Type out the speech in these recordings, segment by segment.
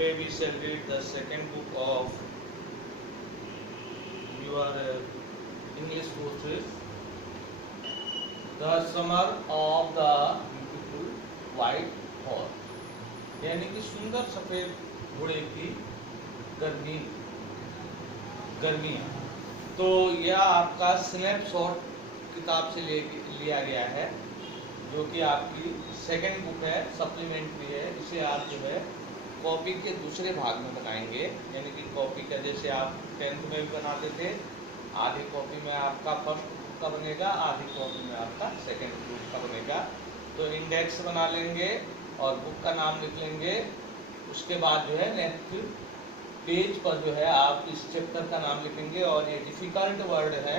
Today we shall read the second book of your English courses, The Summer of the Beautiful White Horse, यानी कि सुंदर सफेद घोड़े की गर्मियाँ। तो यह आपका स्नैपशॉट किताब से लिया गया है, जो कि आपकी सेकंड बुक है, सप्लीमेंट्री है। इसे आप जो है कॉपी के दूसरे भाग में बनाएंगे, यानी कि कॉपी का जैसे आप 10th में भी बनाते थे, आधी कॉपी में आपका फर्स्ट बुक का बनेगा, आधी कॉपी में आपका सेकंड बुक का बनेगा। तो इंडेक्स बना लेंगे और बुक का नाम लिख लेंगे। उसके बाद जो है नेक्स्ट पेज पर जो है आप इस चैप्टर का नाम लिखेंगे और ये डिफ़िकल्ट वर्ड है,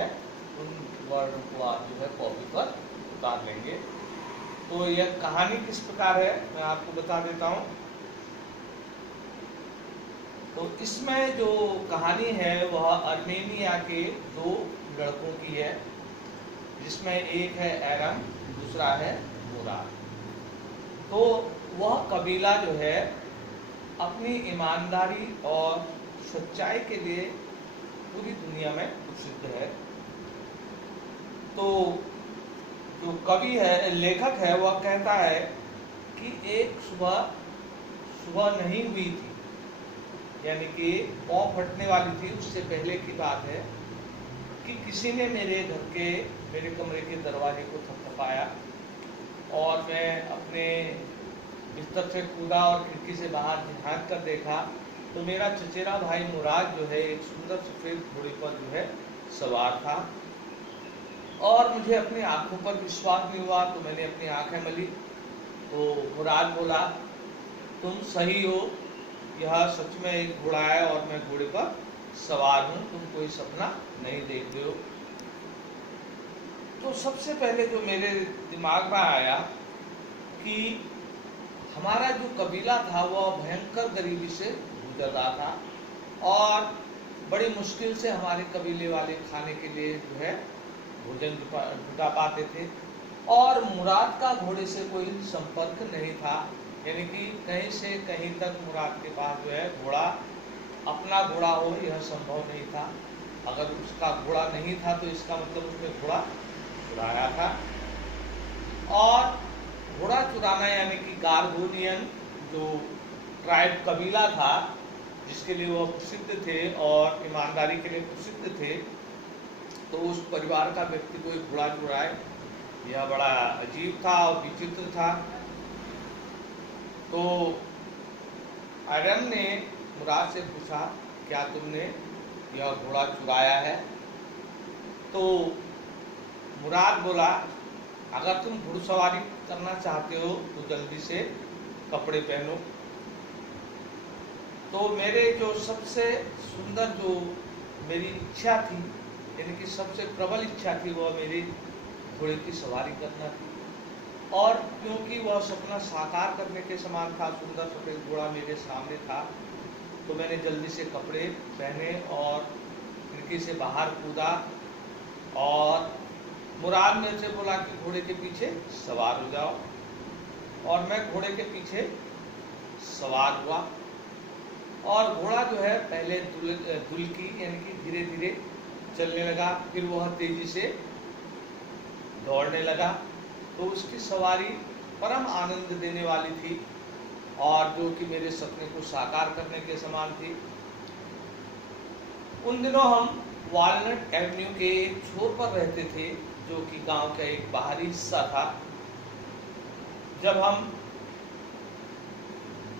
उन वर्ड को आप जो है कॉपी पर उतार लेंगे। तो यह कहानी किस प्रकार है मैं आपको बता देता हूँ। तो इसमें जो कहानी है वह अर्मेनिया के दो लड़कों की है, जिसमें एक है एरम, दूसरा है मुराद। तो वह कबीला जो है अपनी ईमानदारी और सच्चाई के लिए पूरी दुनिया में प्रसिद्ध है। तो जो कवि है, लेखक है, वह कहता है कि एक सुबह नहीं हुई थी, यानी कि पाँव फटने वाली थी, उससे पहले की बात है कि किसी ने मेरे कमरे के दरवाजे को थपथपाया और मैं अपने बिस्तर से कूदा और खिड़की से बाहर झांक कर देखा तो मेरा चचेरा भाई मुराद जो है एक सुंदर सफेद घोड़े पर जो है सवार था और मुझे अपनी आंखों पर विश्वास नहीं हुआ। तो मैंने अपनी आंखें मली तो मुराद बोला, तुम सही हो, यह सच में एक घोड़ा है और मैं घोड़े पर सवार हूँ, तुम कोई सपना नहीं देख रहे हो। तो सबसे पहले जो मेरे दिमाग में आया कि हमारा जो कबीला था वह भयंकर गरीबी से गुजर रहा था और बड़ी मुश्किल से हमारे कबीले वाले खाने के लिए जो है भोजन जुटा पाते थे और मुराद का घोड़े से कोई संपर्क नहीं था, यानी कि कहीं से कहीं तक मुराद के पास जो है घोड़ा, अपना घोड़ा हो यह संभव नहीं था। अगर उसका घोड़ा नहीं था तो इसका मतलब उसने घोड़ा चुराया था। और घोड़ा चुराना यानी कि गार्गोनियन जो ट्राइब कबीला था जिसके लिए वह प्रसिद्ध थे और ईमानदारी के लिए प्रसिद्ध थे, तो उस परिवार का व्यक्ति कोई घोड़ा चुराए, यह बड़ा अजीब था और विचित्र था। तो एरम ने मुराद से पूछा, क्या तुमने यह घोड़ा चुराया है? तो मुराद बोला, अगर तुम घुड़सवारी करना चाहते हो तो जल्दी से कपड़े पहनो। तो मेरे जो सबसे सुंदर जो मेरी इच्छा थी, यानी कि सबसे प्रबल इच्छा थी, वह मेरी घोड़े की सवारी करना थी। और क्योंकि वह सपना साकार करने के समान था, सुंदर सफेद घोड़ा मेरे सामने था, तो मैंने जल्दी से कपड़े पहने और खिड़की से बाहर कूदा और मुराद मेरे से बोला कि घोड़े के पीछे सवार हो जाओ। और मैं घोड़े के पीछे सवार हुआ और घोड़ा जो है पहले दुलकी यानी कि धीरे धीरे चलने लगा, फिर वह तेजी से दौड़ने लगा। तो उसकी सवारी परम आनंद देने वाली थी और जो कि मेरे सपने को साकार करने के समान थी। उन दिनों हम वॉलनट एवेन्यू के एक छोर पर रहते थे, जो कि गांव का एक बाहरी हिस्सा था। जब हम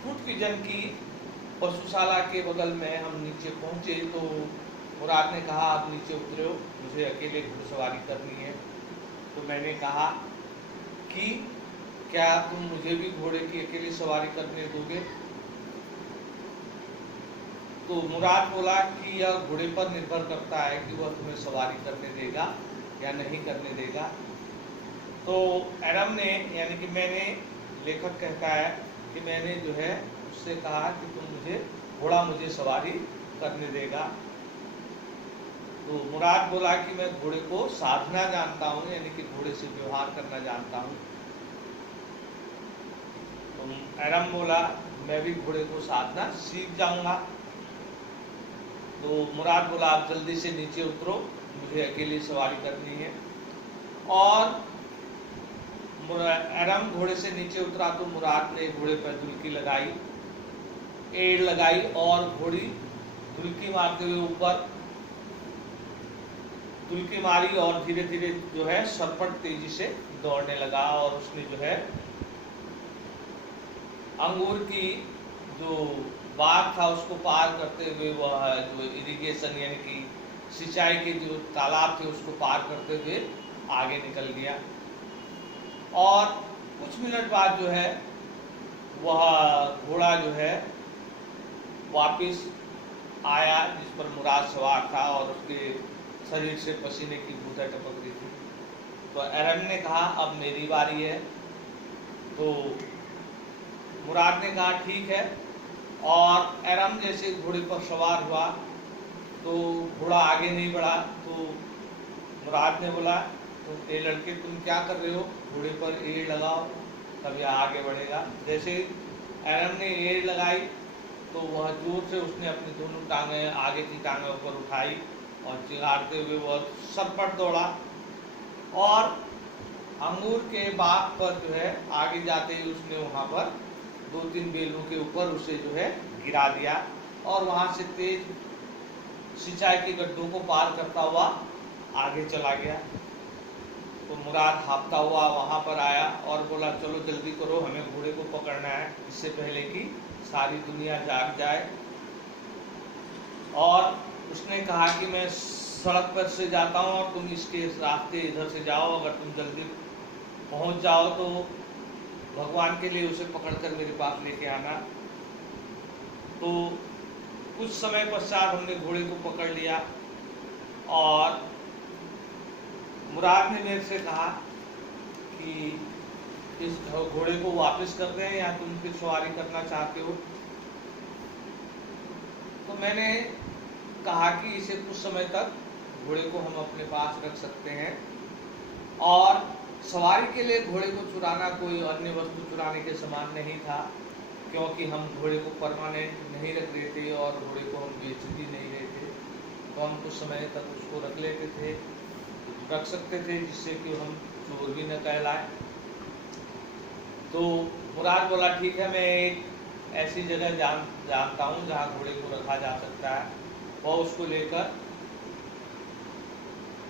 फूड विजन की पशुशाला के बगल में हम नीचे पहुंचे तो मुराद ने कहा, आप नीचे उतरे हो, मुझे अकेले घुड़सवारी करनी है। तो मैंने कहा कि क्या तुम मुझे भी घोड़े की अकेली सवारी करने दोगे? तो मुराद बोला कि यह घोड़े पर निर्भर करता है कि वह तुम्हें सवारी करने देगा या नहीं करने देगा। तो एरम ने, यानी कि मैंने, लेखक कहता है कि मैंने जो है उससे कहा कि घोड़ा मुझे सवारी करने देगा। तो मुराद बोला कि मैं घोड़े को साधना जानता हूँ, यानी कि घोड़े से व्यवहार करना जानता हूँ। तो एरम बोला मैं भी घोड़े को साधना सीख जाऊंगा। तो मुराद बोला आप जल्दी से नीचे उतरो, मुझे अकेली सवारी करनी है। और एरम घोड़े से नीचे उतरा तो मुराद ने घोड़े पर दुल्की लगाई, एड़ लगाई और घोड़ी दुल्की मारते हुए ऊपर दुल्की मारी और धीरे धीरे जो है सरपट तेजी से दौड़ने लगा। और उसने जो है अंगूर की जो बाग था उसको पार करते हुए वह जो इरिगेशन यानी कि सिंचाई के जो तालाब थे उसको पार करते हुए आगे निकल गया। और कुछ मिनट बाद जो है वह घोड़ा जो है वापिस आया जिस पर मुराद सवार था और उसके शरीर से पसीने की बूंदें टपक रही थी। तो एरम ने कहा अब मेरी बारी है। तो मुराद ने कहा ठीक है। और एरम जैसे घोड़े पर सवार हुआ तो घोड़ा आगे नहीं बढ़ा। तो मुराद ने बोला तो ये लड़के तुम क्या कर रहे हो, घोड़े पर एड़ लगाओ तब यह आगे बढ़ेगा। जैसे एरम ने एड़ लगाई तो वह जोर से उसने अपनी दोनों टांगें आगे की टांगें ऊपर उठाई और चिल्लाते हुए वह सरपट दौड़ा और अंगूर के बाग पर जो है आगे जाते ही उसने वहाँ पर 2-3 बेलों के ऊपर उसे जो है गिरा दिया और वहाँ से तेज सिंचाई के गड्ढों को पार करता हुआ आगे चला गया। तो मुराद हाँफता हुआ वहाँ पर आया और बोला चलो जल्दी करो, हमें घोड़े को पकड़ना है इससे पहले कि सारी दुनिया जाग जाए। और उसने कहा कि मैं सड़क पर से जाता हूँ और तुम इसके रास्ते इधर से जाओ, अगर तुम जल्दी पहुँच जाओ तो भगवान के लिए उसे पकड़कर मेरे पास लेके आना। तो कुछ समय पश्चात हमने घोड़े को पकड़ लिया और मुराद ने मेरे से कहा कि इस घोड़े को वापस कर दें या तुम फिर सवारी करना चाहते हो। तो मैंने कहा कि इसे कुछ समय तक घोड़े को हम अपने पास रख सकते हैं और सवारी के लिए घोड़े को चुराना कोई अन्य वस्तु चुराने के समान नहीं था, क्योंकि हम घोड़े को परमानेंट नहीं रख रहे थे और घोड़े को हम बेच भी नहीं रहे थे। तो हम कुछ समय तक उसको रख लेते थे, रख सकते थे जिससे कि हम चोर भी न कहलाए। तो मुराद बोला ठीक है, मैं एक ऐसी जगह जानता हूँ जहाँ घोड़े को रखा जा सकता है। वह उसको लेकर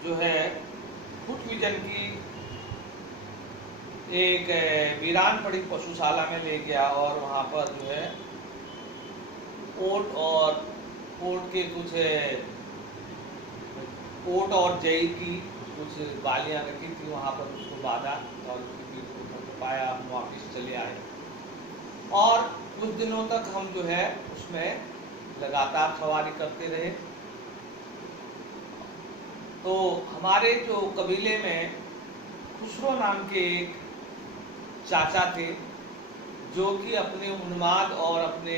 जो है फुट विजन की एक वीरान पड़ी पशुशाला में ले गया और वहाँ पर जो है ओट के कुछ ओट और जई की कुछ बालियाँ रखी थी, वहाँ पर उसको बांधा और उसकी पीठ को थपथपाया, हम वापिस चले आए। और कुछ दिनों तक हम जो है उसमें लगातार सवारी करते रहे। तो हमारे जो कबीले में खुसरो नाम के एक चाचा थे जो कि अपने उन्माद और अपने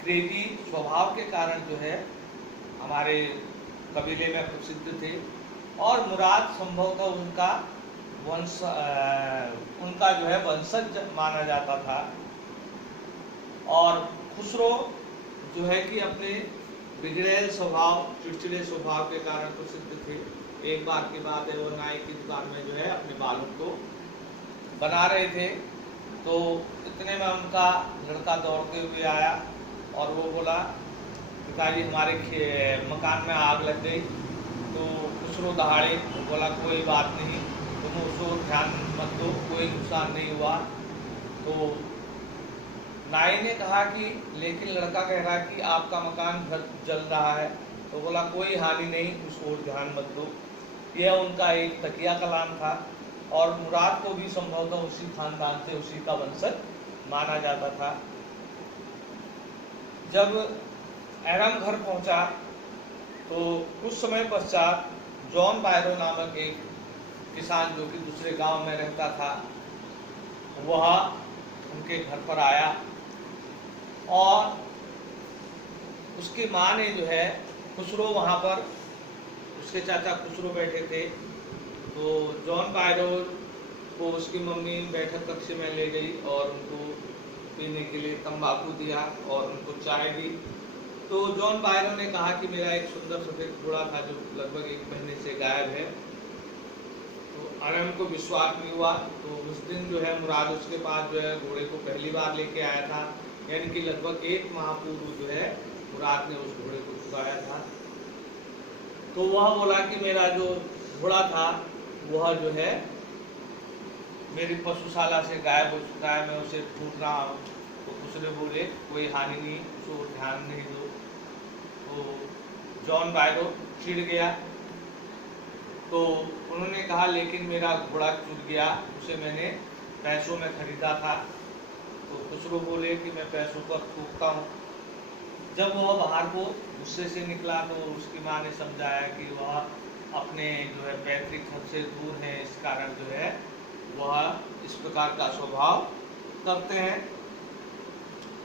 क्रेजी स्वभाव के कारण जो है हमारे कबीले में प्रसिद्ध थे। और मुराद संभवतः उनका जो है वंशज माना जाता था। और खुसरो जो है कि अपने बिगड़ैल स्वभाव, चिड़चिड़े स्वभाव के कारण प्रसिद्ध थे। एक बार की बात है, वो नाई की दुकान में जो है अपने बालों को बना रहे थे, तो इतने में उनका लड़का दौड़ते हुए आया और वो बोला पिताजी हमारे मकान में आग लग गई। तो खुसरो दहाड़े, तो बोला कोई बात नहीं, तुम उसको ध्यान मत दो, कोई नुकसान नहीं हुआ। तो नाई ने कहा कि लेकिन लड़का कह रहा है कि आपका मकान घर जल रहा है। तो बोला कोई हानि नहीं, उसको ध्यान मत दो। यह उनका एक तकिया कलाम था और मुराद को भी संभवतः उसी खानदान से, उसी का वंशज माना जाता था। जब एरम घर पहुंचा तो कुछ समय पश्चात जॉन बायरो नामक एक किसान जो कि दूसरे गांव में रहता था, वह उनके घर पर आया और उसकी माँ ने जो है खुसरो वहाँ पर, उसके चाचा खुसरो बैठे थे। तो जॉन बायरो वो उसकी मम्मी बैठक कक्ष में ले गई और उनको पीने के लिए तंबाकू दिया और उनको चाय दी। तो जॉन बायरन ने कहा कि मेरा एक सुंदर सफेद घोड़ा था जो लगभग 1 महीने से गायब है। तो एरम को विश्वास नहीं हुआ। तो उस दिन जो है मुराद उसके पास जो है घोड़े को पहली बार लेके आया था, यानी कि लगभग 1 माह पूर्व जो है मुराद ने उस घोड़े को चुकाया था। तो वह बोला कि मेरा जो घोड़ा था वह जो है मेरी पशुशाला से गायब हो चुका है, मैं उसे ढूंढ रहा हूँ। तो दूसरे बोले कोई हानि नहीं, उसको ध्यान नहीं दो। तो जॉन बायरो चिढ़ गया। तो उन्होंने कहा लेकिन मेरा घोड़ा छूट गया, उसे मैंने पैसों में खरीदा था। तो खुसरो बोले कि मैं पैसों पर थूकता हूँ। जब वह बाहर को गुस्से से निकला तो उसकी माँ ने समझाया कि वह अपने जो है पैतृक घर से दूर है, इस कारण जो है वह इस प्रकार का स्वभाव करते हैं।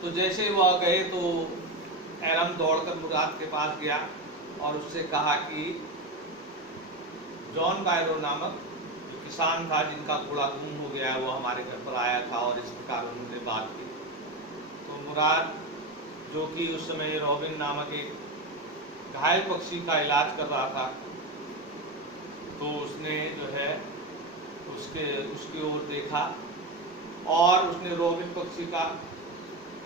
तो जैसे वह गए तो एरम दौड़कर मुराद के पास गया और उससे कहा कि जॉन बायरो नामक जो किसान था जिनका घोड़ा गुम हो गया है वो हमारे घर पर आया था और इस प्रकार उन्होंने बात की। तो मुराद जो कि उस समय रॉबिन नामक एक घायल पक्षी का इलाज कर रहा था, तो उसने जो है उसकी ओर देखा और उसने रॉबिन पक्षी का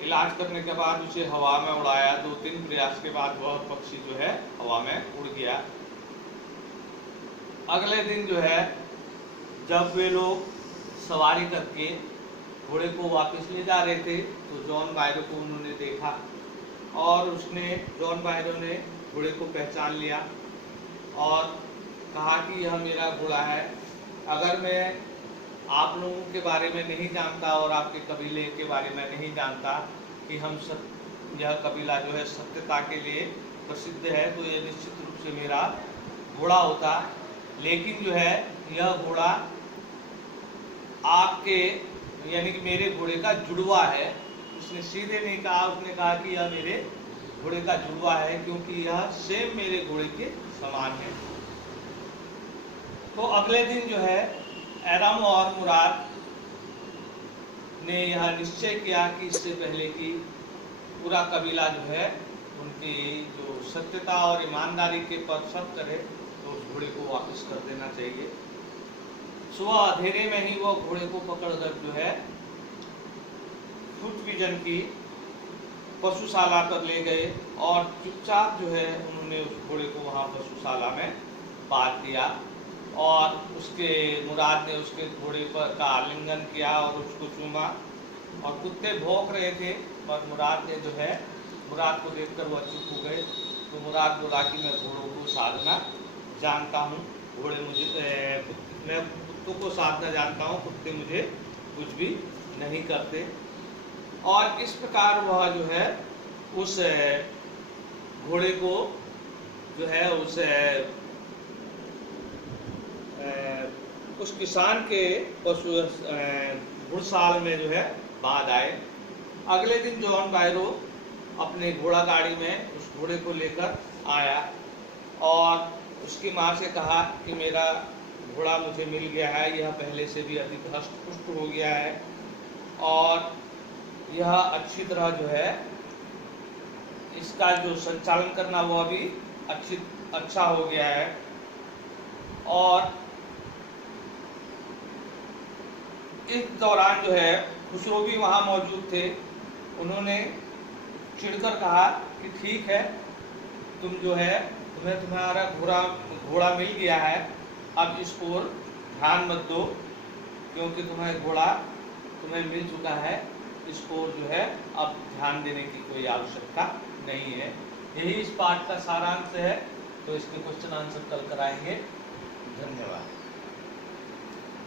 इलाज करने के बाद उसे हवा में उड़ाया। 2-3 प्रयास के बाद वह पक्षी जो है हवा में उड़ गया। अगले दिन जो है जब वे लोग सवारी करके घोड़े को वापस ले जा रहे थे तो जॉन बायरो को उन्होंने देखा और जॉन बायरो ने घोड़े को पहचान लिया और कहा कि यह मेरा घोड़ा है। अगर मैं आप लोगों के बारे में नहीं जानता और आपके कबीले के बारे में नहीं जानता कि यह कबीला जो है सत्यता के लिए प्रसिद्ध है, तो यह निश्चित रूप से मेरा घोड़ा होता। लेकिन जो है यह घोड़ा आपके यानी कि मेरे घोड़े का जुड़वा है। उसने सीधे नहीं कहा, उसने कहा कि यह मेरे घोड़े का जुड़वा है क्योंकि यह सेम मेरे घोड़े के समान है। तो अगले दिन जो है एरम और मुराद ने यह निश्चय किया कि इससे पहले कि पूरा कबीला जो है उनकी जो सत्यता और ईमानदारी के पर शक करे तो उस घोड़े को वापस कर देना चाहिए। सुबह अंधेरे में ही वो घोड़े को पकड़कर जो है फुट विजन की पशुशाला पर ले गए और चुपचाप जो है उन्होंने उस घोड़े को वहाँ पशुशाला में बांध दिया और मुराद ने उसके घोड़े पर का आलिंगन किया और उसको चूमा और कुत्ते भौंक रहे थे और मुराद को देखकर वह चुप हो गए। तो मुराद बोला कि मैं घोड़ों को साधना जानता हूँ, मैं कुत्तों को साधना जानता हूँ, कुत्ते मुझे कुछ भी नहीं करते। और इस प्रकार वह जो है उस घोड़े को जो है उस किसान के घुड़साल में जो है बांध आए। अगले दिन जॉन बायरो अपने घोड़ा गाड़ी में उस घोड़े को लेकर आया और उसकी माँ से कहा कि मेरा घोड़ा मुझे मिल गया है, यह पहले से भी अधिक हष्ट-पुष्ट हो गया है और यह अच्छी तरह जो है इसका जो संचालन करना वह भी अच्छा हो गया है। और इस दौरान जो है खुसरो भी वहाँ मौजूद थे। उन्होंने चिढ़कर कहा कि ठीक है, तुम्हें तुम्हारा घोड़ा मिल गया है, अब इस ओर ध्यान मत दो क्योंकि तुम्हें मिल चुका है, इस ओर जो है अब ध्यान देने की कोई आवश्यकता नहीं है। यही इस पाठ का सारांश है। तो इसके क्वेश्चन आंसर कल कराएंगे। धन्यवाद।